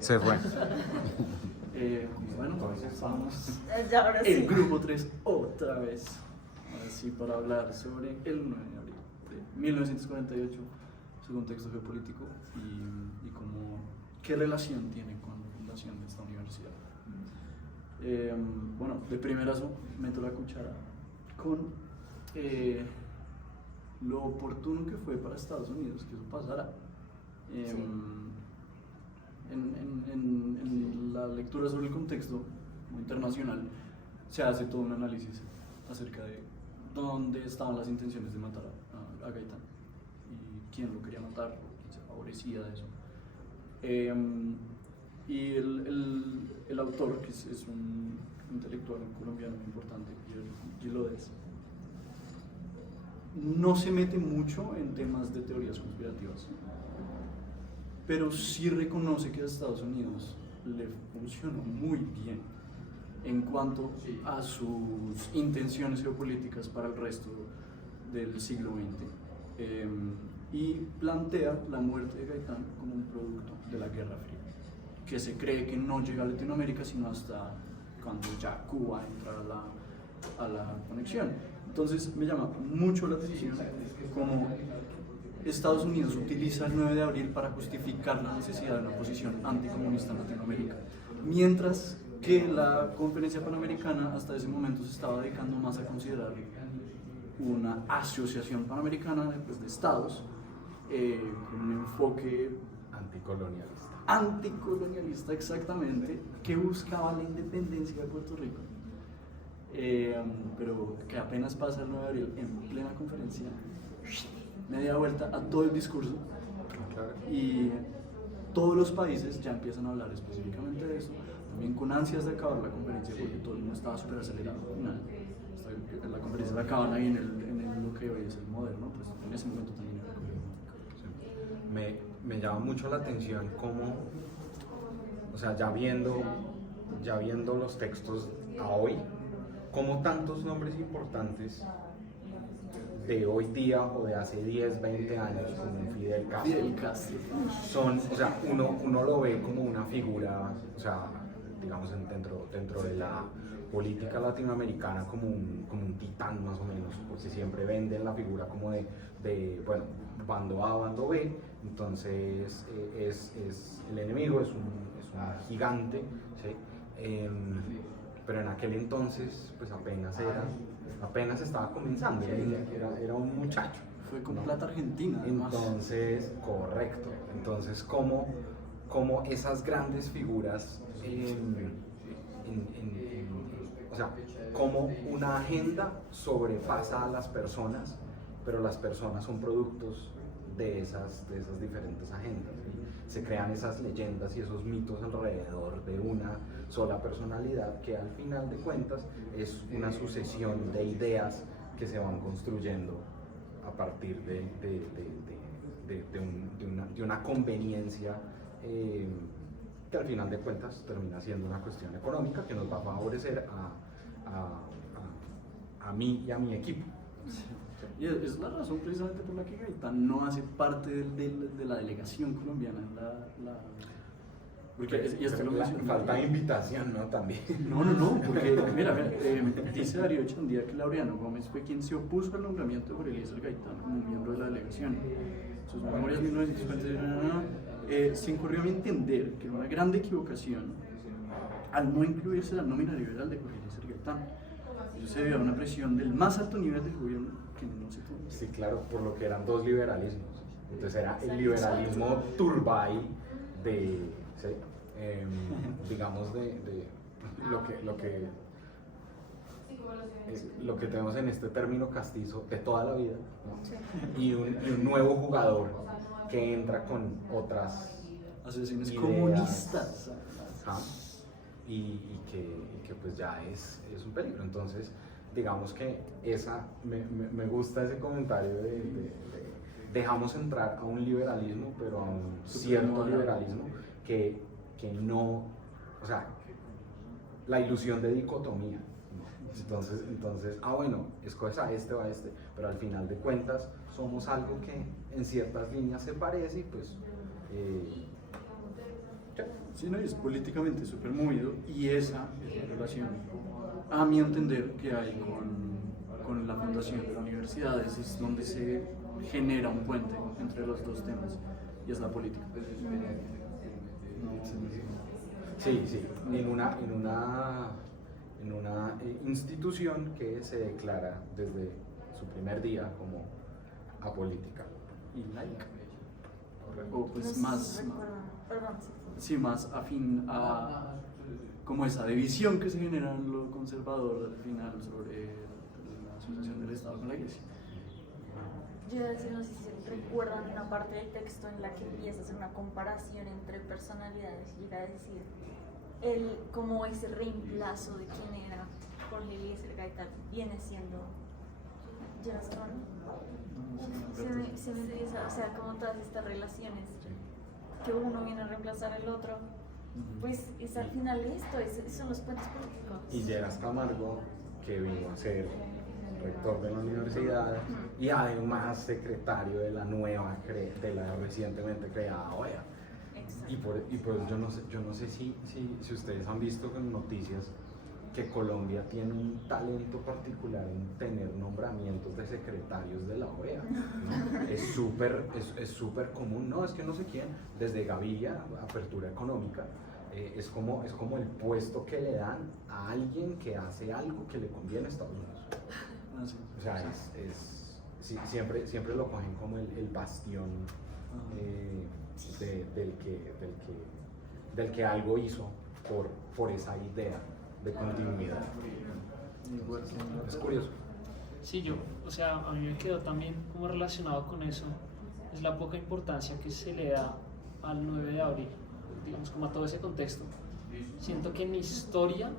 Se fue. Bueno, entonces vamos Ya, ahora sí. el grupo 3 otra vez. Así para hablar sobre el 9 de abril de 1948, su contexto geopolítico y cómo, qué relación tiene con la fundación de esta universidad. Bueno, de primerazo meto la cuchara con lo oportuno que fue para Estados Unidos que eso pasara. En la lectura sobre el contexto internacional se hace todo un análisis acerca de dónde estaban las intenciones de matar a Gaitán y quién lo quería matar, quién se favorecía de eso. Y el autor, que es un intelectual colombiano muy importante, Gilodes, no se mete mucho en temas de teorías conspirativas, pero sí reconoce que a Estados Unidos le funcionó muy bien en cuanto a sus intenciones geopolíticas para el resto del siglo XX, y plantea la muerte de Gaitán como un producto de la Guerra Fría, que se cree que no llega a Latinoamérica sino hasta cuando ya Cuba entra a la conexión. Entonces me llama mucho la atención cómo Estados Unidos utiliza el 9 de abril para justificar la necesidad de una posición anticomunista en Latinoamérica, mientras que la Conferencia Panamericana hasta ese momento se estaba dedicando más a considerar una asociación panamericana de estados con un enfoque anticolonialista exactamente, que buscaba la independencia de Puerto Rico, pero que apenas pasa el 9 de abril en plena conferencia, media vuelta a todo el discurso, y todos los países ya empiezan a hablar específicamente de eso, también con ansias de acabar la conferencia porque todo el mundo estaba súper acelerado. La conferencia la acaban ahí en lo que hoy es el moderno, pues en ese momento también era Sí. Me llama mucho la atención cómo, o sea, ya viendo los textos a hoy, cómo tantos nombres importantes de hoy día o de hace 10, 20 años, como Fidel Castro, son, o sea, uno lo ve como una figura, o sea, digamos dentro de la política latinoamericana como un titán más o menos, porque siempre venden la figura como de bueno, bando A, bando B, entonces es el enemigo, es un gigante, ¿sí? Pero en aquel entonces pues apenas estaba comenzando, era un muchacho. Fue con plata argentina, además. Entonces, correcto. Entonces, como esas grandes figuras, o sea, como una agenda sobrepasa a las personas, pero las personas son productos de esas diferentes agendas, ¿sí? Se crean esas leyendas y esos mitos alrededor de una sola personalidad que al final de cuentas es una sucesión de ideas que se van construyendo a partir de una conveniencia que al final de cuentas termina siendo una cuestión económica que nos va a favorecer a mí y a mi equipo. Y es la razón precisamente por la que Gaitán no hace parte de la delegación colombiana en porque falta invitación, ¿no? También. No, porque mira, dice Darío Echandía que Laureano Gómez fue quien se opuso al nombramiento de Jorge Eliezer Gaitán como miembro de la delegación. Sus memorias 1950 se incurrió a mi entender que era una grande equivocación al no incluirse la nómina liberal de Jorge Eliezer Gaitán. Eso se debió a una presión del más alto nivel del gobierno que no se tuvo. Sí, claro, por lo que eran dos liberalismos. Entonces era el liberalismo turbay de, ¿sí? Digamos, de lo que tenemos en este término castizo de toda la vida, ¿no? Y un nuevo jugador que entra con otras asociaciones ideas, comunistas. Y que pues ya es un peligro. Entonces, digamos que me gusta ese comentario de dejamos entrar a un liberalismo, pero a un cierto liberalismo que no, o sea, la ilusión de dicotomía, ¿no? Entonces, bueno, escoges a este o a este, pero al final de cuentas somos algo que en ciertas líneas se parece y pues Sí, no, y es políticamente súper movido y esa es la relación, a mi entender, que hay con la fundación de la universidad, es donde se genera un puente entre los dos temas y es la política. Sí, sí, en una institución que se declara desde su primer día como apolítica. Y laica. Correcto. O pues No sé más, si recuerdan. Perdón, sí. sí, más afín a como esa división que se genera en lo conservador al final sobre la asociación del Estado con la Iglesia. Yo iba a decir, no sé si recuerdan una parte del texto en la que empieza a hacer una comparación entre personalidades y llega a decir como ese reemplazo de quien era Jorge Eliezer Gaitán viene siendo Jonas Brown. Se me empieza, o sea, como todas estas relaciones que uno viene a reemplazar al otro, pues es al final esto, son los puentes políticos. Y Lleras Camargo, que vino a ser rector de la universidad y además secretario de la recientemente creada OEA. Y pues yo no sé si ustedes han visto en noticias que Colombia tiene un talento particular en tener nombramientos de secretarios de la OEA, ¿no? Es súper común, no, es que no sé quién, desde Gaviria, Apertura Económica, es como el puesto que le dan a alguien que hace algo que le conviene a Estados Unidos. O sea, siempre lo cogen como el bastión del que algo hizo por esa idea de continuidad. Es curioso. Sí, a mí me quedó también como relacionado con eso, es la poca importancia que se le da al 9 de abril, digamos, como a todo ese contexto. Siento que en historia,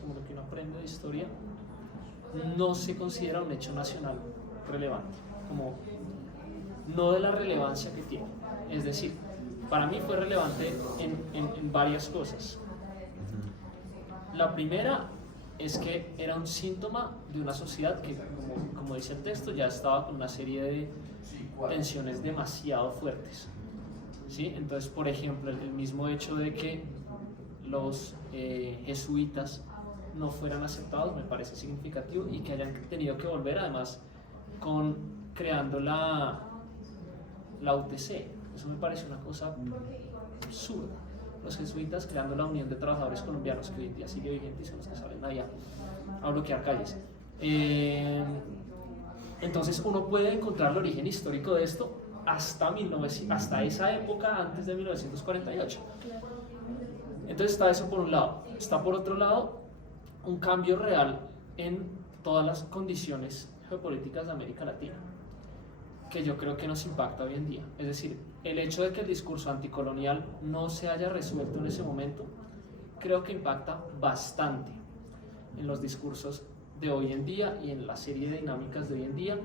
como lo que uno aprende de historia, no se considera un hecho nacional relevante, como no de la relevancia que tiene. Es decir, para mí fue relevante en varias cosas. La primera es que era un síntoma de una sociedad que, como dice el texto, ya estaba con una serie de tensiones demasiado fuertes, ¿sí? Entonces, por ejemplo, el mismo hecho de que los jesuitas no fueran aceptados me parece significativo y que hayan tenido que volver además creando la UTC. Eso me parece una cosa absurda. Los jesuitas creando la Unión de Trabajadores Colombianos, que hoy en día sigue vigente y son los que salen allá a bloquear calles. Entonces uno puede encontrar el origen histórico de esto hasta esa época antes de 1948. Entonces está eso por un lado. Está por otro lado un cambio real en todas las condiciones geopolíticas de América Latina, que yo creo que nos impacta hoy en día. Es decir, el hecho de que el discurso anticolonial no se haya resuelto en ese momento, creo que impacta bastante en los discursos de hoy en día y en la serie de dinámicas de hoy en día,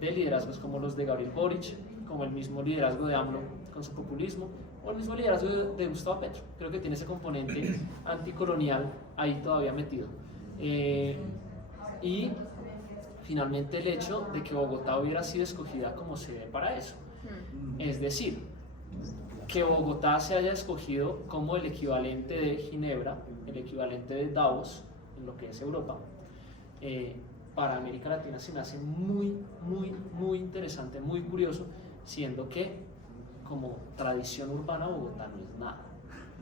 de liderazgos como los de Gabriel Boric, como el mismo liderazgo de AMLO con su populismo, o el mismo liderazgo de Gustavo Petro. Creo que tiene ese componente anticolonial ahí todavía metido. Y finalmente el hecho de que Bogotá hubiera sido escogida como sede para eso. Es decir, que Bogotá se haya escogido como el equivalente de Ginebra, el equivalente de Davos, en lo que es Europa, para América Latina se me hace muy interesante, muy curioso, siendo que como tradición urbana Bogotá no es nada,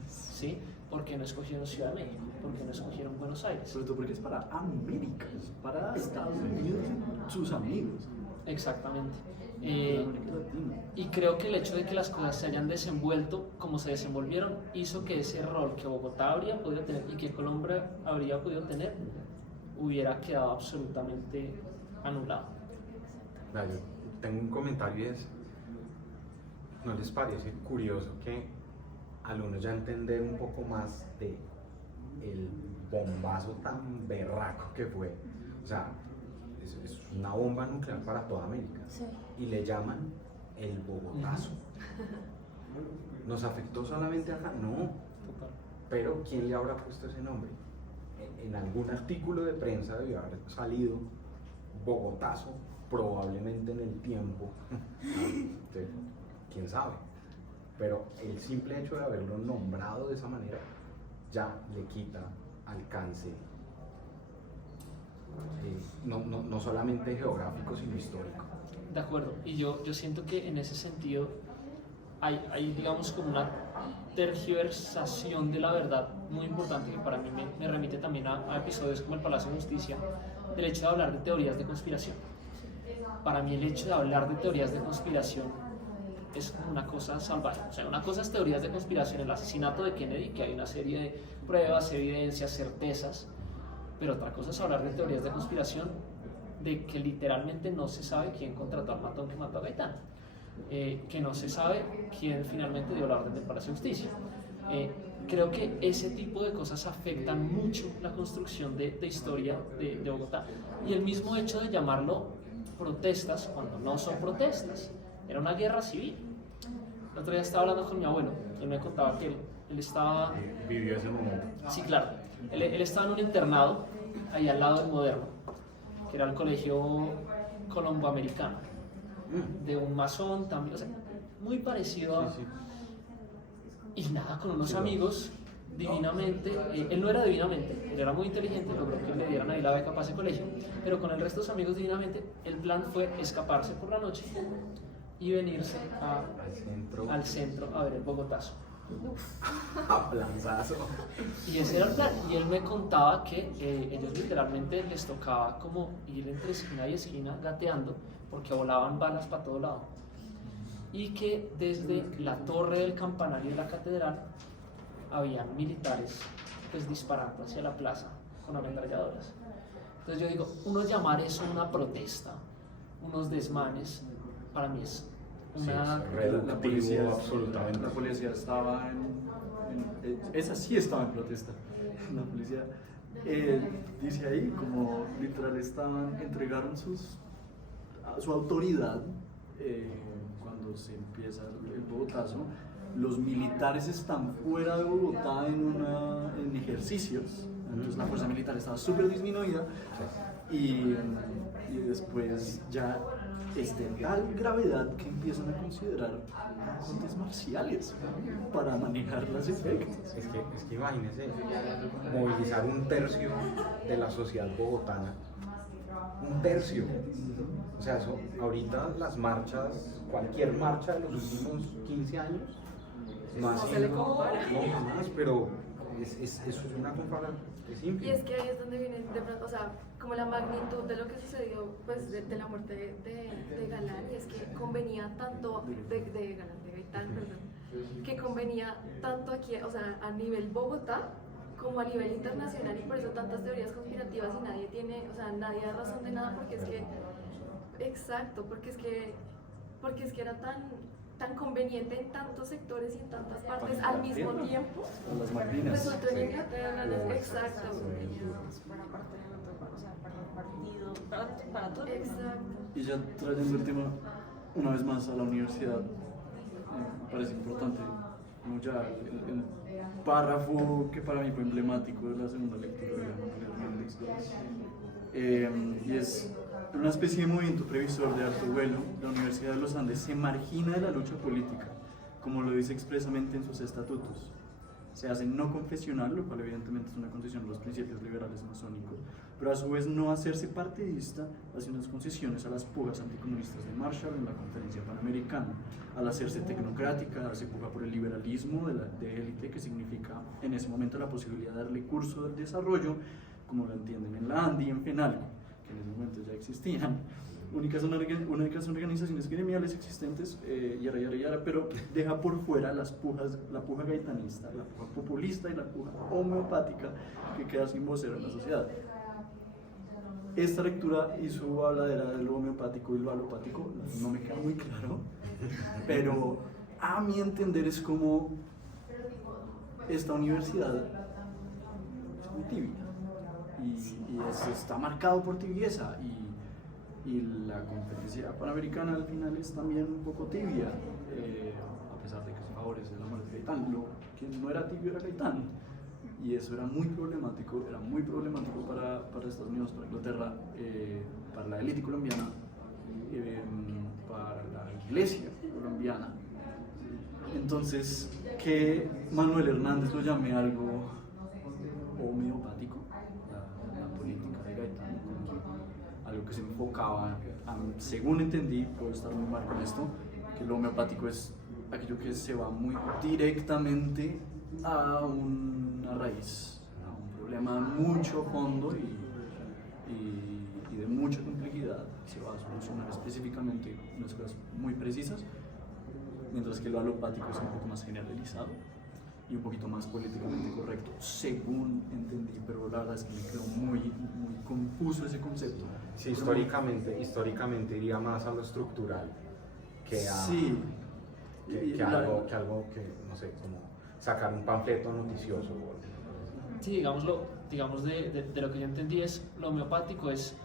¿sí? ¿Por qué no escogieron Ciudad de México? ¿Por qué no escogieron Buenos Aires? Sobre todo porque es para América, es para Estados Unidos y sus amigos. Exactamente. Y creo que el hecho de que las cosas se hayan desenvuelto como se desenvolvieron hizo que ese rol que Bogotá habría podido tener y que Colombia habría podido tener hubiera quedado absolutamente anulado. Yo tengo un comentario y es, ¿no les parece curioso que al uno ya entender un poco más de el bombazo tan berraco que fue, o sea, es una bomba nuclear para toda América, Sí. y le llaman el Bogotazo? ¿Nos afectó solamente acá? No, pero ¿quién le habrá puesto ese nombre? En algún artículo de prensa debió haber salido Bogotazo, probablemente en El Tiempo. ¿Quién sabe? pero el simple hecho de haberlo nombrado de esa manera ya le quita alcance, no solamente geográfico, sino histórico. De acuerdo, y yo siento que en ese sentido hay digamos, como una tergiversación de la verdad muy importante que para mí me remite también a episodios como el Palacio de Justicia, del hecho de hablar de teorías de conspiración. Para mí el hecho de hablar de teorías de conspiración es una cosa salvaje. O sea, una cosa es teorías de conspiración, el asesinato de Kennedy, que hay una serie de pruebas, evidencias, certezas, pero otra cosa es hablar de teorías de conspiración de que literalmente no se sabe quién contrató al matón que mató a Gaitán, que no se sabe quién finalmente dio la orden del Palacio de Justicia. Creo que ese tipo de cosas afectan mucho la construcción de historia de Bogotá, y el mismo hecho de llamarlo protestas cuando no son protestas, era una guerra civil. El otro día estaba hablando con mi abuelo, él me contaba que él estaba... Vivió ese momento. Sí, claro. Él estaba en un internado ahí al lado del Moderno, que era el colegio colomboamericano, de un masón también, o sea, muy parecido a... Sí, sí. Y nada, con unos amigos, divinamente, él no era divinamente, él era muy inteligente, logró que le dieran ahí la beca para ese colegio, pero con el resto de sus amigos divinamente, el plan fue escaparse por la noche y venirse al centro a ver el Bogotazo. Planzazo. Y ese era el plan. Y él me contaba que ellos literalmente les tocaba como ir entre esquina y esquina gateando porque volaban balas para todo lado. Y que desde la torre del campanario de la catedral habían militares pues disparando hacia la plaza con ametralladoras. Entonces yo digo, uno llamar eso una protesta, unos desmanes, para mí es una... La policía, absolutamente. La policía estaba esa sí estaba en protesta. La policía dice ahí como literal entregaron su autoridad cuando se empieza el Bogotazo. Los militares están fuera de Bogotá en ejercicios, entonces la fuerza militar estaba súper disminuida y después ya es de tal gravedad que empiezan a considerar artes marciales para manejar los efectos. Es que imagínese, movilizar un tercio de la sociedad bogotana, un tercio. O sea, eso, ahorita las marchas, cualquier marcha de los últimos 15 años, no ha sido, no jamás, pero eso es una comparación simple. Y es que ahí es donde viene de pronto, o sea, como la magnitud de lo que sucedió, pues, de la muerte de Galán, y es que convenía tanto, de Gaitán, perdón, que convenía tanto aquí, o sea, a nivel Bogotá, como a nivel internacional, y por eso tantas teorías conspirativas y nadie tiene, o sea, nadie da razón de nada, porque es que, exacto, porque es que era tan conveniente en tantos sectores y en tantas partes al mismo tiempo. Las Malvinas. Resultó en Inglaterra, exacto. Para parte de otro, o sea, para el partido, para todo. Exacto. Y ya trayendo el tema una vez más a la universidad, me parece importante, como ya el párrafo que para mí fue emblemático de la segunda lectura de Manuel Hernández, y es una especie de movimiento previsor de alto vuelo. La Universidad de los Andes se margina de la lucha política, como lo dice expresamente en sus estatutos. Se hace no confesional, lo cual evidentemente es una concesión de los principios liberales masónicos, pero a su vez no hacerse partidista hace unas concesiones a las pujas anticomunistas de Marshall en la Conferencia Panamericana, al hacerse tecnocrática, darse puja por el liberalismo de élite, que significa en ese momento la posibilidad de darle curso del desarrollo, como lo entienden en la ANDI y en FENALCO, que en ese momento ya existían, únicas organizaciones gremiales existentes, pero deja por fuera las pujas, la puja gaitanista, la puja populista y la puja homeopática, que queda sin vocero en la sociedad. Esta lectura y su habladera de lo homeopático y lo alopático no me queda muy claro, pero a mi entender es como esta universidad es muy tibia y eso está marcado por tibieza, y la Conferencia Panamericana al final es también un poco tibia, a pesar de que se favorece la muerte de Gaitán. Quien no era tibio era Gaitán, y eso era muy problemático para Estados Unidos, para Inglaterra, para la élite colombiana, para la iglesia colombiana, Entonces, que Manuel Hernández lo llame algo homeopático, la política de Gaitán, como algo que se enfocaba, según entendí, puedo estar muy mal con esto, que lo homeopático es aquello que se va muy directamente a una raíz, a un problema de mucho fondo y de mucha complejidad, se va a solucionar específicamente unas cosas muy precisas, mientras que lo alopático es un poco más generalizado y un poquito más políticamente correcto, según entendí, pero la verdad es que me quedó muy confuso ese concepto. Sí, históricamente iría más a lo estructural que a Sí. que algo que, no sé, como sacar un panfleto noticioso. Sí, digamos de lo que yo entendí es, lo homeopático es,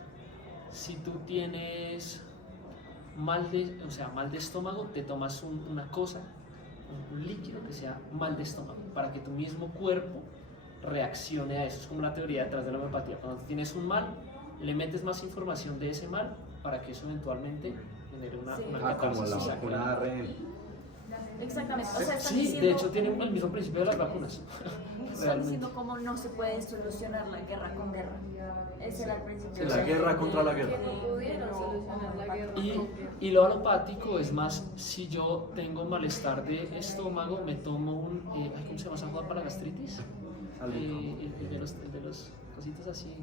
si tú tienes mal de estómago, te tomas una cosa, un líquido que sea mal de estómago, para que tu mismo cuerpo reaccione a eso. Es como la teoría detrás de la homeopatía. Cuando tienes un mal, le metes más información de ese mal para que eso eventualmente genere una Sí. una Como catarsis la y saque vacuna de ARN. Exactamente. O sea, están Sí, diciendo, de hecho tienen el mismo principio de las vacunas. están Realmente. diciendo cómo no se puede solucionar la guerra con guerra. Ese era el principio. Sí, la guerra contra la guerra. Que no pudieron solucionar la guerra. Y lo alopático es más, si yo tengo malestar de estómago, me tomo un, ¿cómo se llama esa joda para la gastritis? El de los cositas así.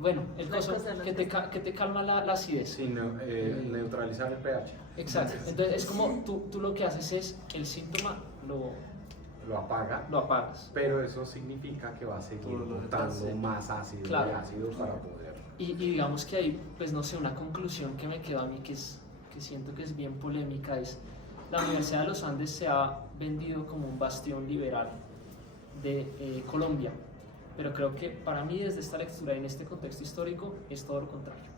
Bueno, El la coso cosa de los que te calma la acidez. Sí, neutralizar el pH. Exacto. Entonces es como tú lo que haces es el síntoma Lo apaga, lo apagas. pero eso significa que va a seguir Todo lo demás, botando sí. más ácido Claro. y ácido para poder. Y digamos que hay, pues no sé, una conclusión que me quedó a mí que siento que es bien polémica, es la Universidad de los Andes se ha vendido como un bastión liberal de Colombia, pero creo que para mí desde esta lectura y en este contexto histórico es todo lo contrario.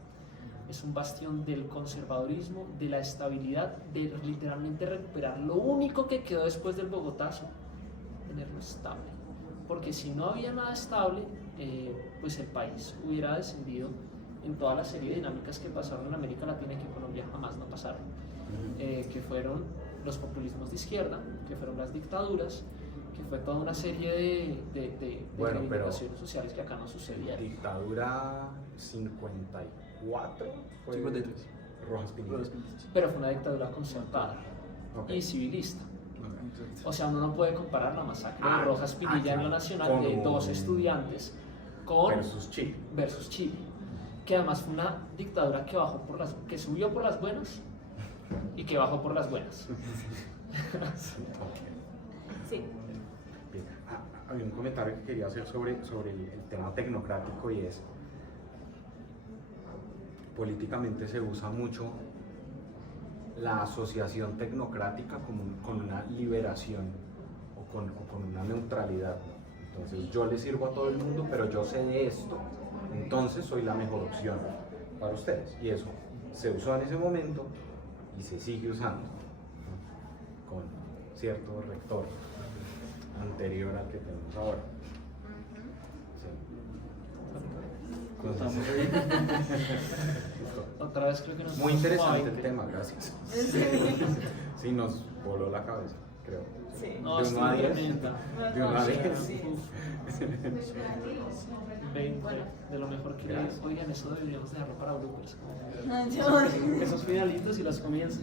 Es un bastión del conservadurismo, de la estabilidad, de literalmente recuperar lo único que quedó después del Bogotazo, tenerlo estable. Porque si no había nada estable, pues el país hubiera descendido en toda la serie de dinámicas que pasaron en América Latina y que en Colombia jamás no pasaron. Que fueron los populismos de izquierda, que fueron las dictaduras, que fue toda una serie de Bueno, pero reivindicaciones sociales que acá no sucedían. Dictadura 54 fue 53. Rojas Pinilla. Pero fue una dictadura concertada Ok. y civilista. Exacto. O sea, uno no puede comparar la masacre de Rojas Pinilla en claro. la Nacional de Con 2 estudiantes con versus Chile. que además fue una dictadura que subió por las buenas y que bajó por las buenas. Sí. Bien. Había un comentario que quería hacer sobre el tema tecnocrático y es, políticamente se usa mucho la asociación tecnocrática con una liberación o con una neutralidad, ¿no? Entonces yo le sirvo a todo el mundo, pero yo sé de esto, entonces soy la mejor opción para ustedes. Y eso se usó en ese momento y se sigue usando, ¿no? Con cierto rector anterior al que tenemos ahora. Sí. Cortamos Entonces, ahí. Otra vez creo que nos muy fuimos como a interesante el 20. tema, gracias. Sí. Sí, nos voló la cabeza, creo. Sí. No, De estuvo 1 a 10. tremenda. De 1 a O sea, 10. Sí. uf, 20, Bueno. de lo mejor que Gracias. oigan, eso deberíamos dejarlo para bloopers. No, yo- Esos finalitos y los comienzos.